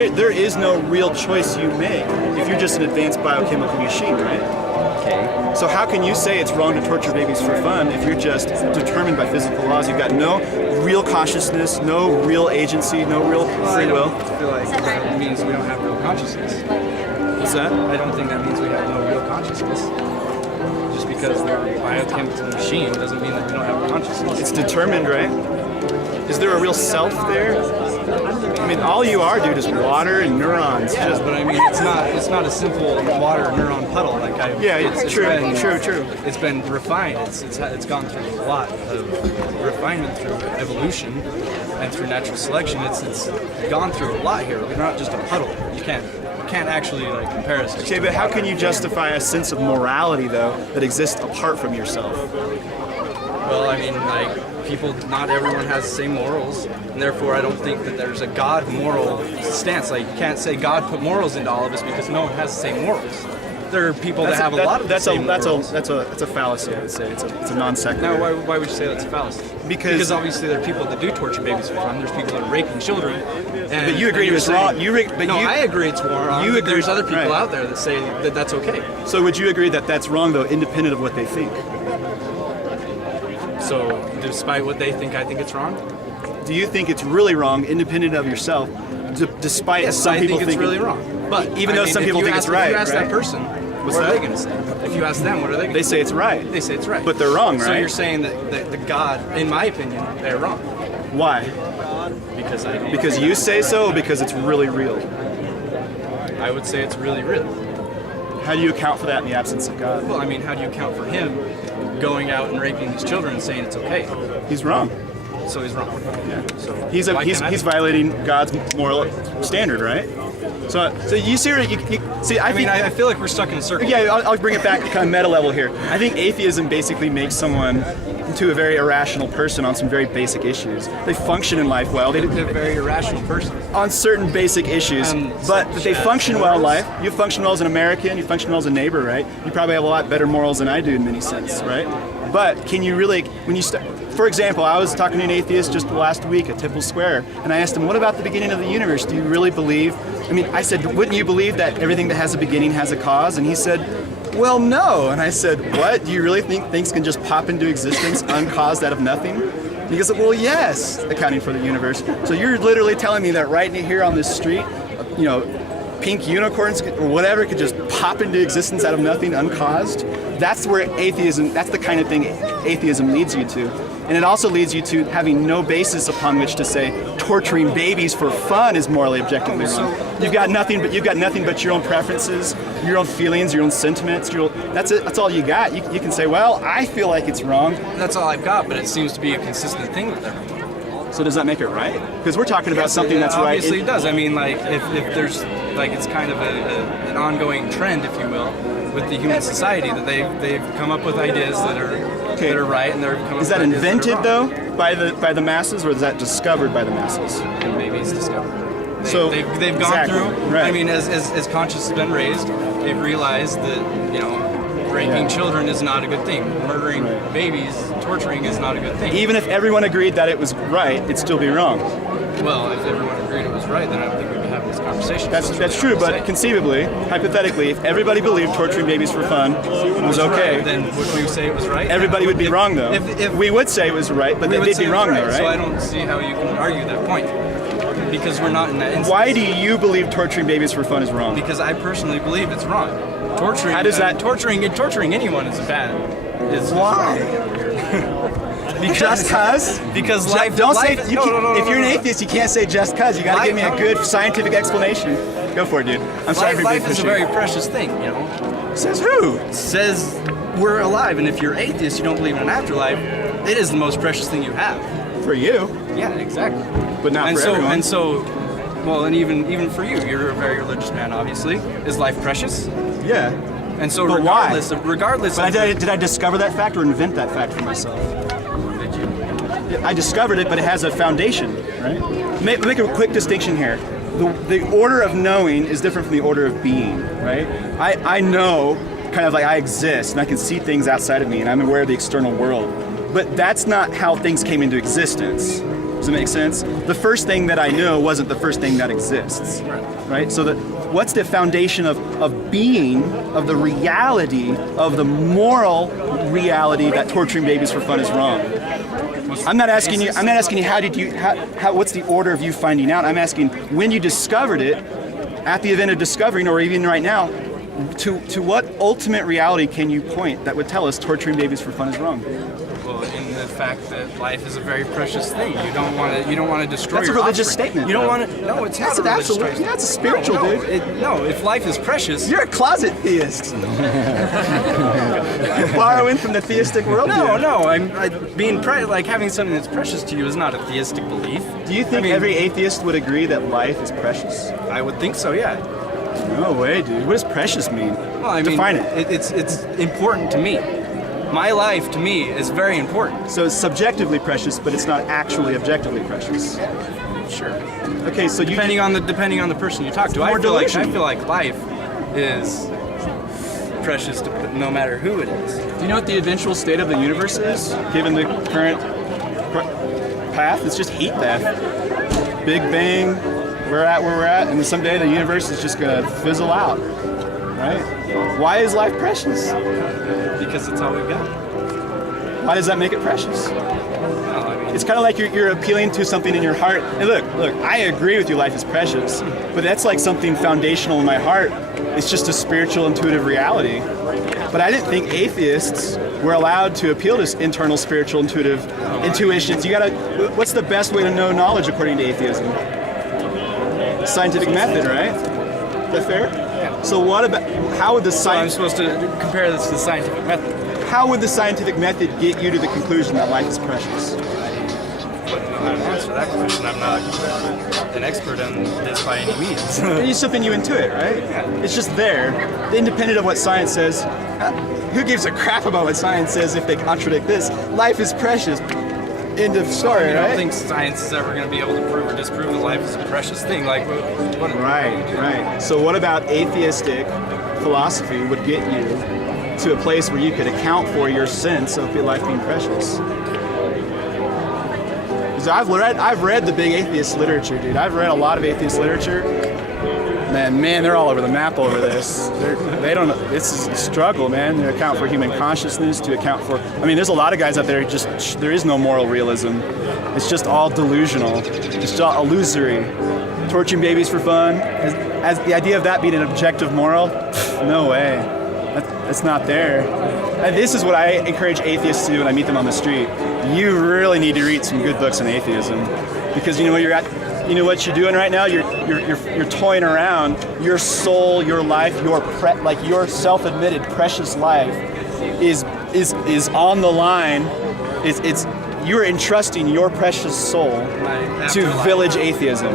There is no real choice you make if you're just an advanced biochemical machine, right? Okay. So how can you say it's wrong to torture babies for fun if you're just determined by physical laws? You've got no real consciousness, no real agency, no real free will. I feel like that means we don't have real consciousness. What's that? I don't think that means we have no real consciousness. Just because we're a biochemical machine doesn't mean that we don't have consciousness. It's determined, right? Is there a real self there? I mean, all you are, dude, is water and neurons. Yeah, but I mean, it's not a simple water neuron puddle like I. Yeah, it's true. It's been refined. It's gone through a lot of refinement through evolution and through natural selection. It's gone through a lot here. We're not just a puddle. You can't actually like compare us. Okay, but how can you justify a sense of morality though that exists apart from yourself? Well, I mean, like. Not everyone has the same morals, and therefore I don't think that there's a God moral stance. Like, you can't say God put morals into all of us because no one has the same morals. There are people that have a lot of the same morals. That's a fallacy, I would say. It's a non sequitur. Now, why would you say that's a fallacy? Because obviously there are people that do torture babies for fun. There's people that are raping children. But you agree it was wrong. I agree it's wrong. There's other people out there that say that that's okay. So would you agree that that's wrong, though, independent of what they think? So, despite what they think, I think it's wrong? Do you think it's really wrong, independent of yourself, despite some people think it's really wrong? But even though some people think it's right, if you ask that person, what are they going to say? If you ask them, what are they going to say? They say it's right. They say it's right. But they're wrong, right? So you're saying that the God, in my opinion, they're wrong. Why? Because you say so, or because it's really real? I would say it's really real. How do you account for that in the absence of God? Well, I mean, how do you account for him going out and raping these children and saying it's okay? He's wrong. So he's wrong. Yeah. So he's violating God's moral standard, right? So you see, I feel like we're stuck in a circle. Yeah, I'll bring it back to kind of meta level here. I think atheism basically makes someone into a very irrational person on some very basic issues. They function in life well. They're a very irrational person on certain basic issues, but they function well in life. You function well as an American. You function well as a neighbor, right? You probably have a lot better morals than I do in many sense, right? But can you really, when you start, for example, I was talking to an atheist just last week at Temple Square, and I asked him, what about the beginning of the universe? Do you really believe? I mean, I said, wouldn't you believe that everything that has a beginning has a cause? And he said, well, no. And I said, what? Do you really think things can just pop into existence uncaused out of nothing? And he goes, well, yes, accounting for the universe. So you're literally telling me that right here on this street, you know, pink unicorns or whatever could just pop into existence out of nothing uncaused? That's where atheism, that's the kind of thing atheism leads you to. And it also leads you to having no basis upon which to say torturing babies for fun is morally objectively wrong. You've got nothing but your own preferences, your own feelings, your own sentiments. That's it. That's all you got. You can say, well, I feel like it's wrong. That's all I've got, but it seems to be a consistent thing with everyone. So does that make it right? Because we're talking about something that's right. Obviously it does. I mean, like, if there's, like, it's kind of an ongoing trend, if you will, with the human society, that they've come up with ideas that are right, and they're come up Is that with ideas invented that are though by the masses, or is that discovered by the masses? And maybe it's discovered. They've gone through. Right. I mean, as conscience has been raised, they've realized that, you know, raping children is not a good thing. Murdering babies, torturing is not a good thing. Even if everyone agreed that it was right, it'd still be wrong. Well, if everyone agreed it was right, then I don't think we'd be having this conversation. That's true, but conceivably, hypothetically, if everybody believed torturing babies for fun was okay, then would we say it was right? Everybody would be wrong, though. If we would say it was right, but they'd be wrong, though, right? So I don't see how you can argue that point. Because we're not in that instance. Why do you believe torturing babies for fun is wrong? Because I personally believe it's wrong. Torturing. How does that? Torturing anyone is bad. Why? Just cause? Because life. Don't say. If you're an atheist, you can't say just cause. You gotta give me a good scientific explanation. Go for it, dude. I'm sorry for being Life is a very precious thing, you know. Says who? Says we're alive, and if you're atheist, you don't believe in an afterlife. It is the most precious thing you have. For you. Yeah, exactly. But not for everyone. And so, well, and even for you, you're a very religious man, obviously. Is life precious? Yeah. And so, but regardless why? Did I discover that fact or invent that fact for myself? Did you? I discovered it, but it has a foundation, right? Make a quick distinction here. The order of knowing is different from the order of being, right? I know, kind of like I exist, and I can see things outside of me, and I'm aware of the external world. But that's not how things came into existence. Does it make sense? The first thing that I know wasn't the first thing that exists, right? So what's the foundation of being, of the reality, of the moral reality that torturing babies for fun is wrong? I'm not asking you what's the order of you finding out? I'm asking when you discovered it, at the event of discovering, or even right now, to what ultimate reality can you point that would tell us torturing babies for fun is wrong? Well, in the fact that life is a very precious thing. You don't want to destroy That's your a religious offspring. statement. You don't want to. No, it's not a religious statement. Yeah, it's a spiritual, dude. dude. No, if life is precious. You're a closet theist. Borrowing from the theistic world. No. Like having something that's precious to you is not a theistic belief. Do you think every atheist would agree that life is precious? I would think so. Yeah. No way, dude. What does precious mean? Well, I mean, define it. It's important to me. My life, to me, is very important. So it's subjectively precious, but it's not actually objectively precious. Sure. Okay, so depending on the person you talk to, I feel like life is precious no matter who it is. Do you know what the eventual state of the universe is, given the current path? It's just heat death. Big Bang, we're at where we're at, and then someday the universe is just gonna fizzle out, right? Why is life precious? Because it's all we've got. Why does that make it precious? Well, I mean, it's kind of like you're appealing to something in your heart. And look, I agree with you, life is precious, but that's like something foundational in my heart. It's just a spiritual, intuitive reality. But I didn't think atheists were allowed to appeal to internal, spiritual, intuitive intuitions. What's the best way to know knowledge according to atheism? Scientific method, right? Is that fair? Yeah. So how would the I'm supposed to compare this to the scientific method. How would the scientific method get you to the conclusion that life is precious? I wouldn't know how to answer that question. I'm not an expert on this by any means. It's something you intuit, right? Yeah. It's just there, independent of what science says. Who gives a crap about what science says if they contradict this? Life is precious. End of story, right? I don't think science is ever going to be able to prove or disprove that life is a precious thing. Like, what? Right. So what about atheistic philosophy would get you to a place where you could account for your sense of life being precious? Because I've read the big atheist literature, dude. I've read a lot of atheist literature. Man, they're all over the map over this. This is a struggle, man, to account for human consciousness, to account for, there's a lot of guys out there, there is no moral realism. It's just all delusional. It's all illusory. Torturing babies for fun, as the idea of that being an objective moral, no way. That's not there. And this is what I encourage atheists to do when I meet them on the street. You really need to read some good books on atheism, because you know what you're doing right now. You're toying around. Your soul, your life, your self-admitted precious life is on the line. You're entrusting your precious soul to village atheism,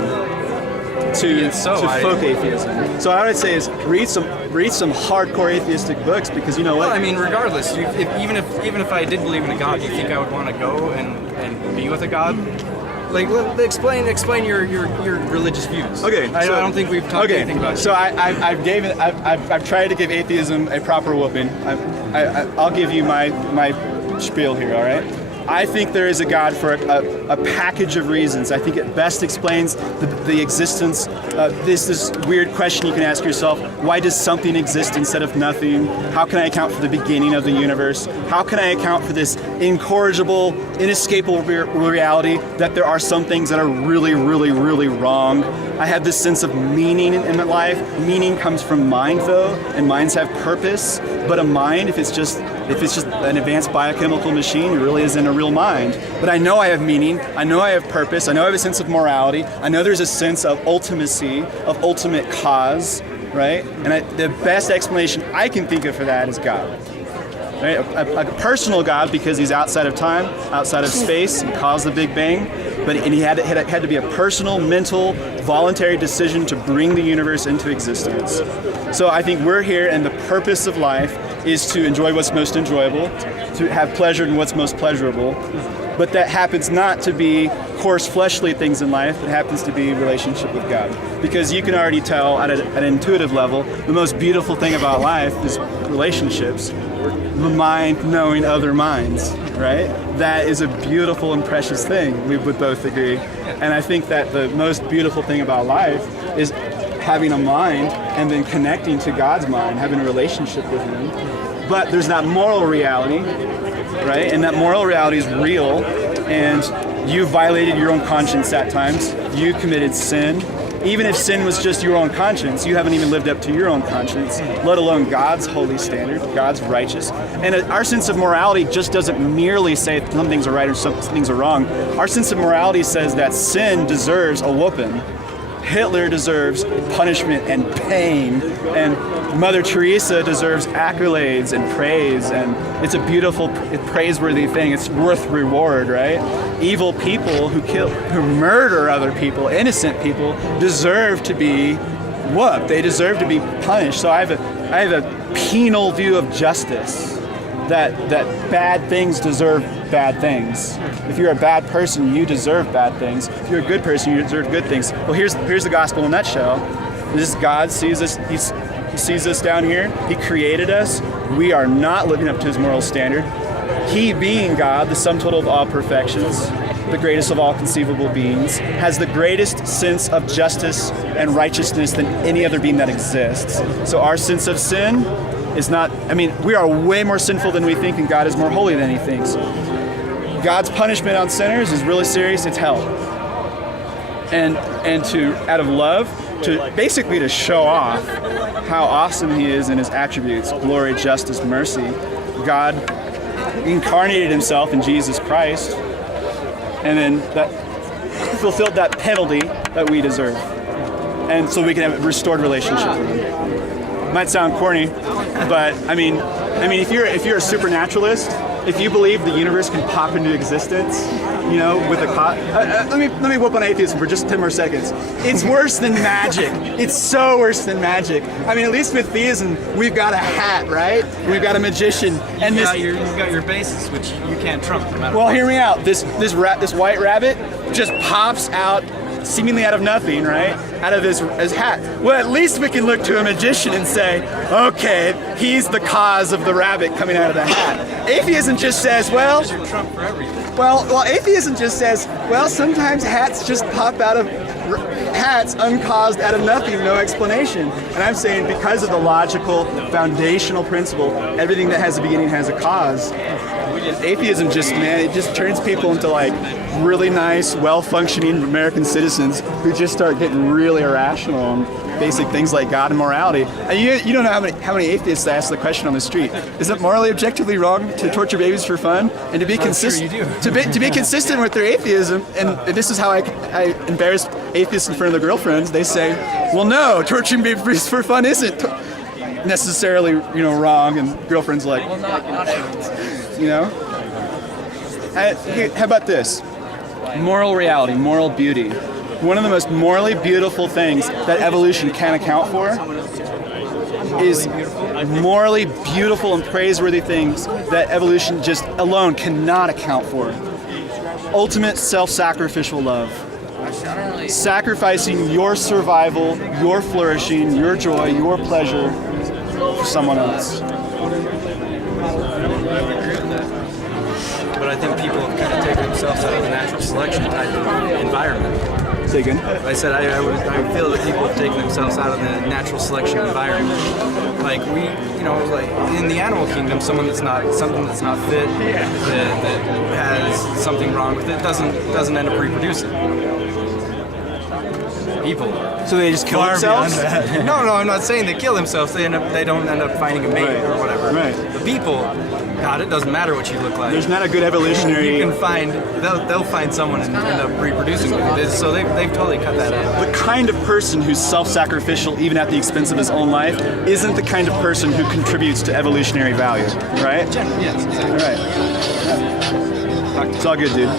to folk atheism. So what I would say is read some hardcore atheistic books, because you know what? Well, regardless, even if I did believe in a God, do you think I would want to go and be with a God? Like, explain your religious views. Okay, I don't think we've talked anything about it. So I've tried to give atheism a proper whooping. I'll give you my spiel here. All right. I think there is a God for a package of reasons. I think it best explains the existence. This weird question you can ask yourself: why does something exist instead of nothing? How can I account for the beginning of the universe? How can I account for this incorrigible, inescapable reality that there are some things that are really, really, really wrong? I have this sense of meaning in my life. Meaning comes from mind, though, and minds have purpose. But a mind, if it's just an advanced biochemical machine, it really isn't a real mind. But I know I have meaning. I know I have purpose. I know I have a sense of morality. I know there's a sense of ultimacy, of ultimate cause, right? And the best explanation I can think of for that is God. Right? A personal God, because he's outside of time, outside of space. He caused the Big Bang, and he had to be a personal, mental, voluntary decision to bring the universe into existence. So I think we're here, and the purpose of life is to enjoy what's most enjoyable, to have pleasure in what's most pleasurable. But that happens not to be coarse, fleshly things in life. It happens to be relationship with God. Because you can already tell at an intuitive level, the most beautiful thing about life is relationships. the mind knowing other minds, right? That is a beautiful and precious thing, we would both agree. And I think that the most beautiful thing about life is having a mind and then connecting to God's mind, having a relationship with Him. But there's that moral reality, right? And that moral reality is real, and you violated your own conscience at times. You committed sin. Even if sin was just your own conscience, you haven't even lived up to your own conscience, let alone God's holy standard, God's righteous. And our sense of morality just doesn't merely say some things are right or some things are wrong. Our sense of morality says that sin deserves a whooping. Hitler deserves punishment and pain, and Mother Teresa deserves accolades and praise, and it's a beautiful, praiseworthy thing. It's worth reward, right? Evil people who murder other people, innocent people, deserve to be whooped. They deserve to be punished. So I have a penal view of justice, that bad things deserve bad things. If you're a bad person, you deserve bad things. If you're a good person, you deserve good things. Well, here's the gospel in a nutshell. This is God sees us. He sees us down here. He created us. We are not living up to His moral standard. He, being God, the sum total of all perfections, the greatest of all conceivable beings, has the greatest sense of justice and righteousness than any other being that exists. So our sense of sin is not, we are way more sinful than we think, and God is more holy than He thinks. God's punishment on sinners is really serious. It's hell. And to, out of love, to basically to show off how awesome He is in His attributes, glory, justice, mercy, God incarnated Himself in Jesus Christ, and then that fulfilled that penalty that we deserve, and so we can have a restored relationship with Him. Might sound corny, but if you're a supernaturalist, if you believe the universe can pop into existence, with a let me whoop on atheism for just 10 more seconds. It's worse than magic. It's so worse than magic. At least with theism, we've got a hat, right? We've got a magician, and you've got your basis, which you can't trump no matter what. Well, hear me out. This white rabbit just pops out, seemingly out of nothing, right? Out of his hat. Well, at least we can look to a magician and say, okay, he's the cause of the rabbit coming out of the hat. Atheism just says, well, Trump for everything. Well, atheism just says, well, sometimes hats just pop out of hats uncaused out of nothing, no explanation. And I'm saying because of the logical, foundational principle, everything that has a beginning has a cause. Atheism it just turns people into like really nice, well-functioning American citizens who just start getting really irrational on basic things like God and morality. And you don't know how many atheists ask the question on the street: is it morally objectively wrong to torture babies for fun? And to be consistent, to be consistent with their atheism, and this is how I embarrass atheists in front of their girlfriends. They say, "Well, no, torturing babies for fun isn't necessarily wrong." And girlfriends like, "Well, not how about this? Moral reality, moral beauty. One of the most morally beautiful things that evolution can account for is morally beautiful and praiseworthy things that evolution just alone cannot account for. Ultimate self-sacrificial love. Sacrificing your survival, your flourishing, your joy, your pleasure for someone else. But I think people have kind of taken themselves out of the natural selection type of environment. Say again? I said I would feel that people have taken themselves out of the natural selection environment. Like like in the animal kingdom, something that's not fit, that has something wrong with it, doesn't end up reproducing. People. So they just kill themselves? No, I'm not saying they kill themselves. They don't end up finding a mate or whatever. Right. The people, God, it doesn't matter what you look like. There's not a good evolutionary. You can find they'll find someone and end up reproducing with it. So they've totally cut that out. The kind of person who's self-sacrificial, even at the expense of his own life, isn't the kind of person who contributes to evolutionary value, right? Yes, exactly. All right. It's all good, dude.